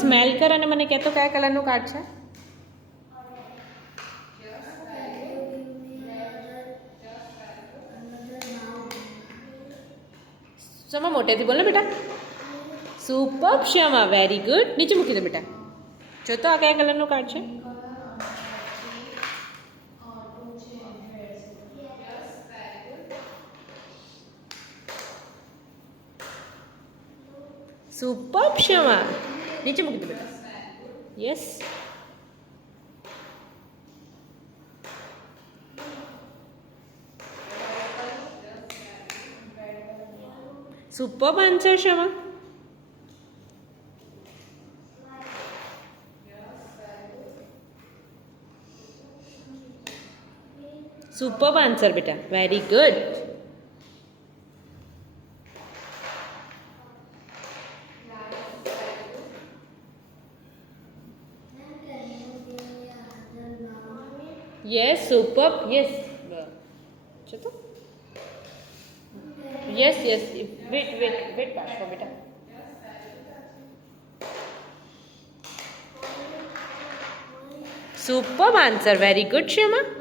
સ્મેલ કર અને મને કહેતો કયા કલરનું કાર્ડ છે. ક્ષમા મોટેથી બોલ ને બેટા. સુપર ક્ષમા, વેરી ગુડ. નીચે મૂકી દે બેટા. જો તો આ કયા કલરનું કાર્ડ છે. સુપર ક્ષમા, નીચે મૂકી દે બેટા. Yes. Super answer Kshama. Super answer બેટા, very good. Yes super, yes. ચલો yes yes, wait wait wait પાછો બેટા. સુપર આન્સર, વેરી ગુડ ક્ષમા.